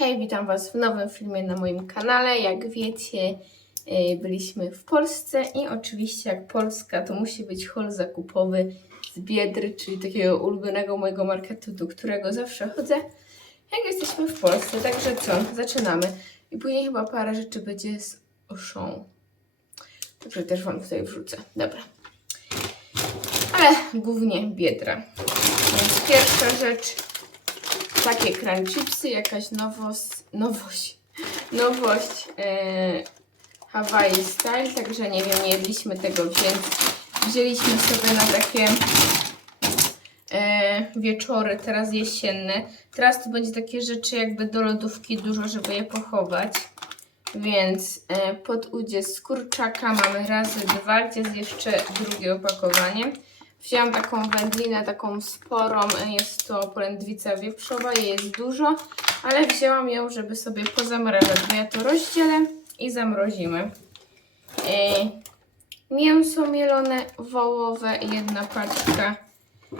Hej, witam Was w nowym filmie na moim kanale. Jak wiecie, y, byliśmy w Polsce i oczywiście jak Polska, to musi być hol zakupowy z Biedry, czyli takiego ulubionego mojego marketu, do którego zawsze chodzę, jak jesteśmy w Polsce. Także co, zaczynamy. I później chyba parę rzeczy będzie z Auchan. Także też Wam tutaj wrzucę. Dobra. Ale głównie Biedra. Więc pierwsza rzecz takie crunch chipsy, jakaś nowość, nowość, nowość e, Hawaii Style, także nie wiem, nie jedliśmy tego, więc wzięliśmy sobie na takie e, wieczory, teraz jesienne. Teraz to będzie takie rzeczy jakby do lodówki dużo, żeby je pochować. Więc e, pod udzie z kurczaka mamy razy dwa, gdzie jest jeszcze drugie opakowanie. Wzięłam taką wędlinę, taką sporą, jest to polędwica wieprzowa, jej jest dużo, ale wzięłam ją, żeby sobie pozamrażać, bo ja to rozdzielę i zamrozimy. E, mięso mielone, wołowe, jedna paczka.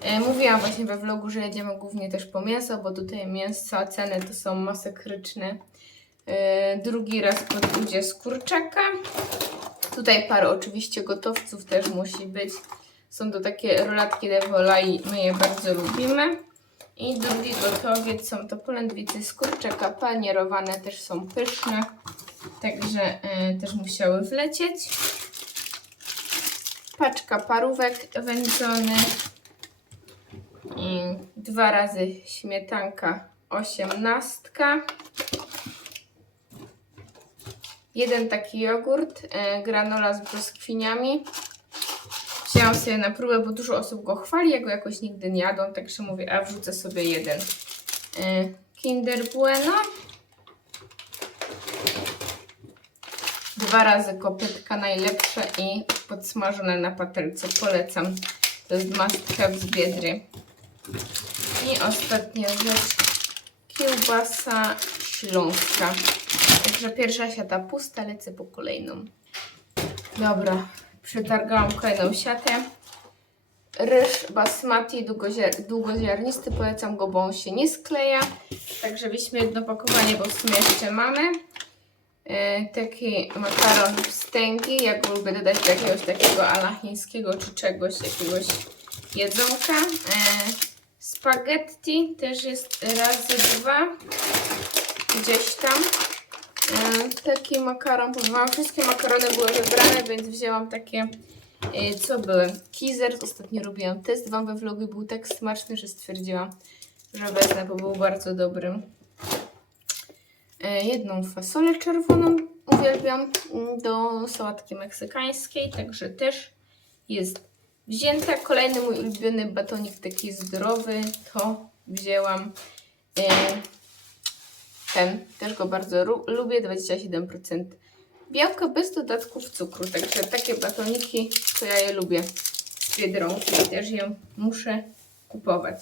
E, mówiłam właśnie we vlogu, że jedziemy głównie też po mięso, bo tutaj mięsa, ceny to są masakryczne. E, drugi raz pod udzie z kurczaka. Tutaj parę oczywiście gotowców też musi być. Są to takie rolatki de volaille, my je bardzo lubimy. I drugi gotowiec są to polędwicy z kurczaka panierowane, też są pyszne. Także y, też musiały wlecieć. Paczka parówek wędzonych. I dwa razy śmietanka osiemnastka. Jeden taki jogurt, y, granola z brzoskwiniami. Wzięłam sobie na próbę, bo dużo osób go chwali, ja go jakoś nigdy nie jadą, także mówię, a wrzucę sobie jeden. Y, Kinder Bueno. Dwa razy kopytka najlepsze i podsmażone na patelce. Polecam. To jest must have z Biedry. I ostatnia rzecz. Kiełbasa śląska. Także pierwsza siata pusta, lecę po kolejną. Dobra, przetargałam kolejną siatę. Ryż basmati długoziar długoziarnisty, polecam go, bo on się nie skleja. Także weźmy jedno pakowanie, bo w sumie jeszcze mamy. E, taki makaron wstęgi, ja go lubię dodać do jakiegoś takiego ala chińskiego czy czegoś, jakiegoś jedzonka. E, spaghetti też jest razy dwa, gdzieś tam. Taki makaron, próbowałam wszystkie makarony były wybrane, więc wzięłam takie, e, co były. Kizer, ostatnio robiłam test wam we vlogu, był tak smaczny, że stwierdziłam, że wezmę, bo był bardzo dobry. E, jedną fasolę czerwoną uwielbiam mm, do sałatki meksykańskiej, także też jest wzięta. Kolejny mój ulubiony batonik, taki zdrowy, to wzięłam e, ten, też go bardzo lubię, 27% białka bez dodatków cukru, także takie batoniki, to ja je lubię z Biedronki, też je muszę kupować.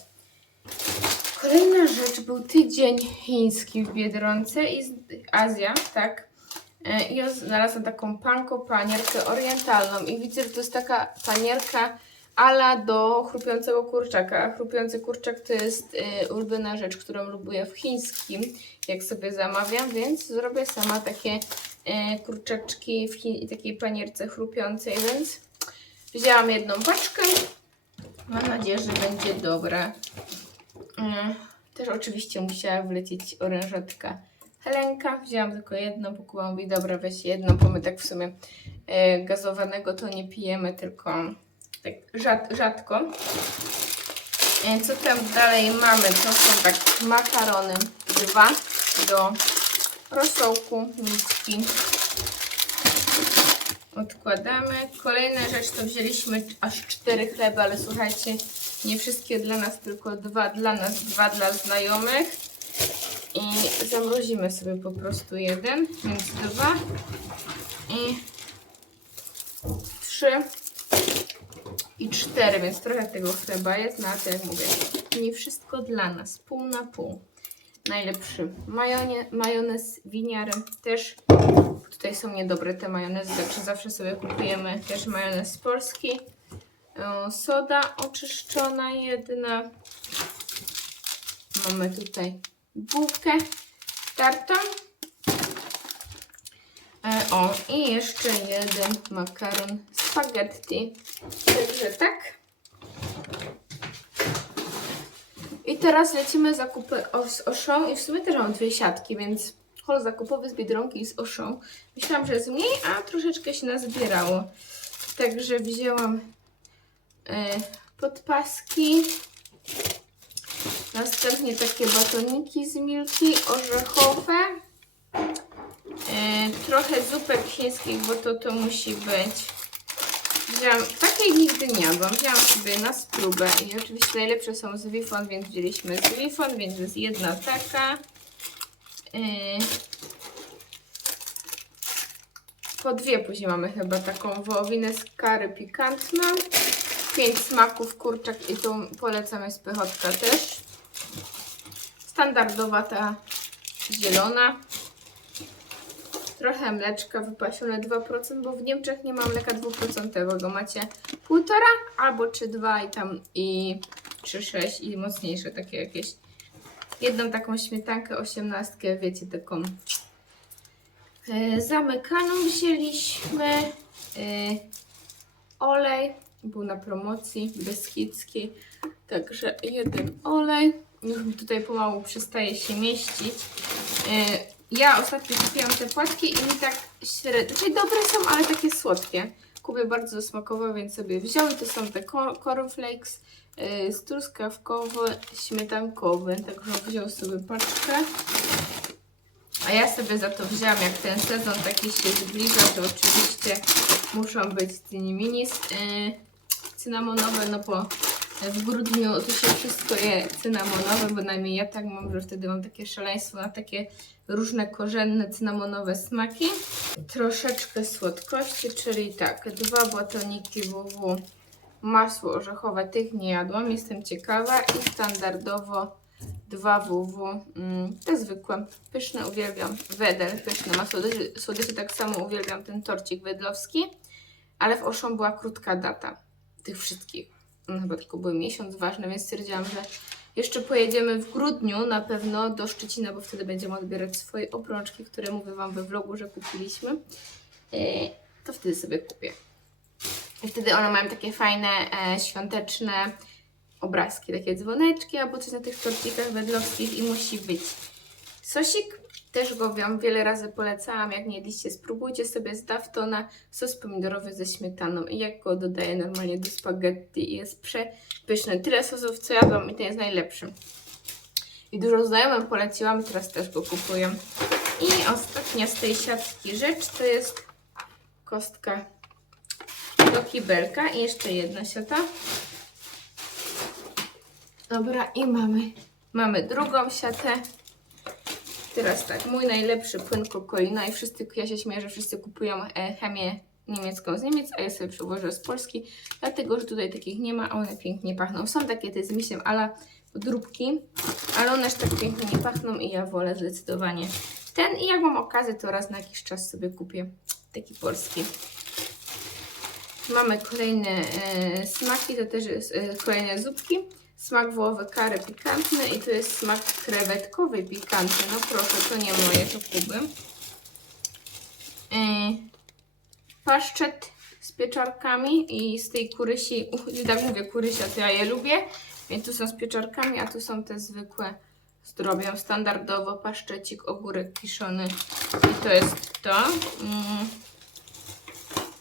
Kolejna rzecz, był tydzień chiński w Biedronce i z Azja, tak. E, I znalazłam taką panko panierkę orientalną i widzę, że to jest taka panierka ala do chrupiącego kurczaka. Chrupiący kurczak to jest y, ulubiona rzecz, którą lubię w chińskim, jak sobie zamawiam, więc zrobię sama takie y, kurczaczki w chi- takiej panierce chrupiącej, więc wzięłam jedną paczkę. Mam nadzieję, że będzie dobra. Mm, Też oczywiście musiała wlecieć orężatka Helenka. Wzięłam tylko jedną, bo Kuba mówi, dobra, weź jedną, bo my tak w sumie e, gazowanego to nie pijemy, tylko tak rzad, rzadko. E, co tam dalej mamy? To są tak makarony dwa do rosołku miski. Odkładamy. Kolejna rzecz to wzięliśmy aż cztery chleby, ale słuchajcie, nie wszystkie dla nas, tylko dwa dla nas, dwa dla znajomych. I zamrozimy sobie po prostu jeden, więc dwa i trzy i cztery, więc trochę tego chleba jest, no ale jak mówię, nie wszystko dla nas, pół na pół. Najlepszy majonie, majonez winiary też. Tutaj są niedobre te majonezy, także zawsze sobie kupujemy też majonez z Polski. E, Soda oczyszczona jedna. Mamy tutaj bułkę musztardą. E, o, i jeszcze jeden makaron spaghetti. Także tak. I teraz lecimy zakupy z Oszą i w sumie też mam dwie siatki, więc hol zakupowy z Biedronki i z Oszą. Myślałam, że jest mniej, a troszeczkę się nazbierało. Także wzięłam e, podpaski. Następnie takie batoniki z Milki, orzechowe. E, trochę zupek chińskich, bo to to musi być. Wzięłam, takiej nigdy nie jadłam, wzięłam sobie na spróbę i oczywiście najlepsze są z Wifon, więc wzięliśmy z Wifon, więc jest jedna taka. Yy. Po dwie później mamy chyba taką wołowinę z kary pikantną. Pięć smaków, kurczak i tu polecam jest pychotka też. Standardowa ta zielona. Trochę mleczka wypasione 2%, bo w Niemczech nie ma mleka 2%. Macie 1,5 albo czy 2 i tam i 3,6 i mocniejsze takie jakieś. Jedną taką śmietankę, osiemnastkę, wiecie, taką e, zamykaną wzięliśmy. E, olej był na promocji beskidzkiej, także jeden olej. Już mi tutaj pomału przestaje się mieścić. E, ja ostatnio kupiłam te płatki i mi tak średnio, znaczy dobre są, ale takie słodkie. Kupię bardzo smakowe, więc sobie wziąłem. To są te cor- cornflakes yy, z truskawkowy, śmietankowy. Także wziął sobie paczkę. A ja sobie za to wzięłam, jak ten sezon taki się zbliża, to oczywiście muszą być tymi minis yy, cynamonowe, no bo w grudniu to się wszystko je cynamonowe, bo najmniej ja tak mam, że wtedy mam takie szaleństwo na takie różne korzenne cynamonowe smaki. Troszeczkę słodkości, czyli tak, dwa batoniki WW, masło orzechowe, tych nie jadłam, jestem ciekawa i standardowo dwa WW, mm, te zwykłe, pyszne, uwielbiam, wedel, pyszne, ma słodyczy, słodyczy tak samo uwielbiam ten torcik wedlowski, ale w Oszą była krótka data tych wszystkich. One chyba tylko były miesiąc ważne, więc stwierdziłam, że jeszcze pojedziemy w grudniu na pewno do Szczecina, bo wtedy będziemy odbierać swoje obrączki, które mówię Wam we vlogu, że kupiliśmy. E, To wtedy sobie kupię. I wtedy one mają takie fajne, e, świąteczne obrazki, takie dzwoneczki albo coś na tych torcikach wedlowskich i musi być sosik. Też go Wam wiele razy polecałam, jak nie jedliście, spróbujcie sobie z Daftona sos pomidorowy ze śmietaną i jak go dodaję normalnie do spaghetti jest przepyszny. Tyle sosów co jadłam i ten jest najlepszy. I dużo znajomym poleciłam, teraz też go kupuję. I ostatnia z tej siatki rzecz to jest kostka do kibelka i jeszcze jedna siata. Dobra, i mamy, mamy drugą siatę. Teraz tak, mój najlepszy płyn kokolina i wszyscy, ja się śmieję, że wszyscy kupują e, chemię niemiecką z Niemiec, a ja sobie przywożę z Polski, dlatego, że tutaj takich nie ma, a one pięknie pachną. Są takie te z misiem ala podróbki, ale one aż tak pięknie nie pachną i ja wolę zdecydowanie ten i jak mam okazję, to raz na jakiś czas sobie kupię taki polski. Mamy kolejne e, smaki, to też jest e, kolejne zupki. Smak wołowy kary pikantny i to jest smak krewetkowy pikantny. No proszę, to nie moje, to Kuby. E, paszczet z pieczarkami i z tej kurysi, i tak mówię kurysia, to ja je lubię. Więc tu są z pieczarkami, a tu są te zwykłe z. Standardowo paszczecik, ogórek kiszony i to jest to. Mm.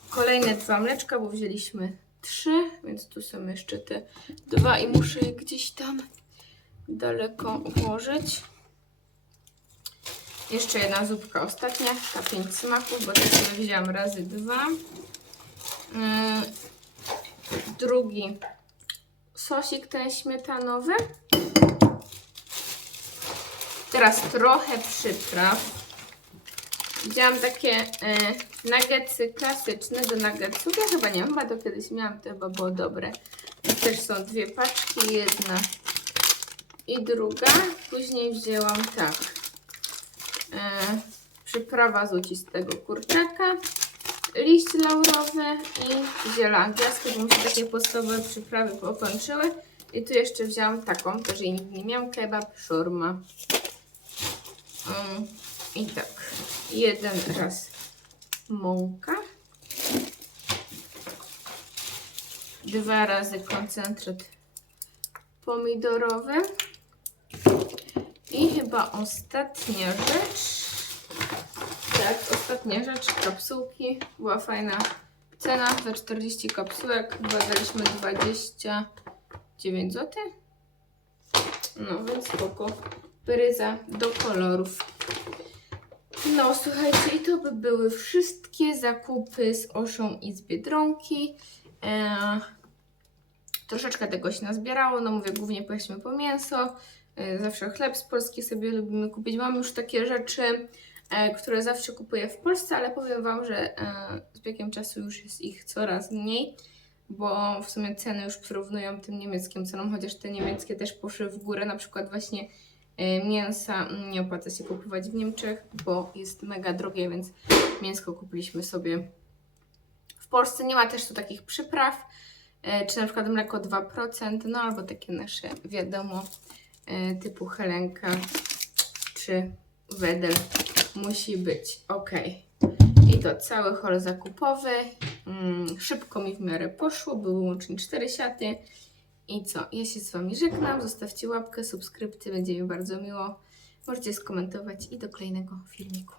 Kolejne dwa mleczka, bo wzięliśmy trzy, więc tu są jeszcze te dwa i muszę je gdzieś tam daleko ułożyć. Jeszcze jedna zupka ostatnia, ta pięć smaków, bo też sobie wzięłam razy dwa. Yy, drugi sosik ten śmietanowy. Teraz trochę przypraw. Wzięłam takie e, nuggetsy klasyczne do nuggetsów. Ja chyba nie mam, chyba to kiedyś miałam, to chyba było dobre. Też są dwie paczki, jedna i druga. Później wzięłam tak. E, przyprawa z ucistego kurczaka, liść laurowy i ziela gwiazdki, bo mi się takie podstawowe przyprawy pokończyły. I tu jeszcze wzięłam taką, też jej nigdy nie miałam, kebab, szurma. Um, I tak, jeden raz mąka, dwa razy koncentrat pomidorowy i chyba ostatnia rzecz. Tak, ostatnia rzecz, kapsułki. Była fajna cena za 40 kapsułek. Chyba daliśmy 29 zł. No więc spoko. Bryza do kolorów. No słuchajcie, i to by były wszystkie zakupy z Oszą i z Biedronki. Eee, troszeczkę tego się nazbierało, no mówię, głównie pojeździmy po mięso. E, Zawsze chleb z Polski sobie lubimy kupić. Mam już takie rzeczy, e, które zawsze kupuję w Polsce, ale powiem Wam, że e, z biegiem czasu już jest ich coraz mniej, bo w sumie ceny już przyrównują tym niemieckim cenom, chociaż te niemieckie też poszły w górę. Na przykład właśnie e, mięsa mm, nie opłaca się kupować w Niemczech, bo jest mega drogie, więc mięsko kupiliśmy sobie w Polsce. Nie ma też tu takich przypraw, e, czy na przykład mleko 2%, no albo takie nasze, wiadomo, e, typu helenka czy wedel musi być. Ok. I to cały hol zakupowy. Mm, szybko mi w miarę poszło, były łącznie 4 siaty. I co? Ja się z Wami żegnam. Zostawcie łapkę, subskrypcję, będzie mi bardzo miło. Możecie skomentować i do kolejnego filmiku.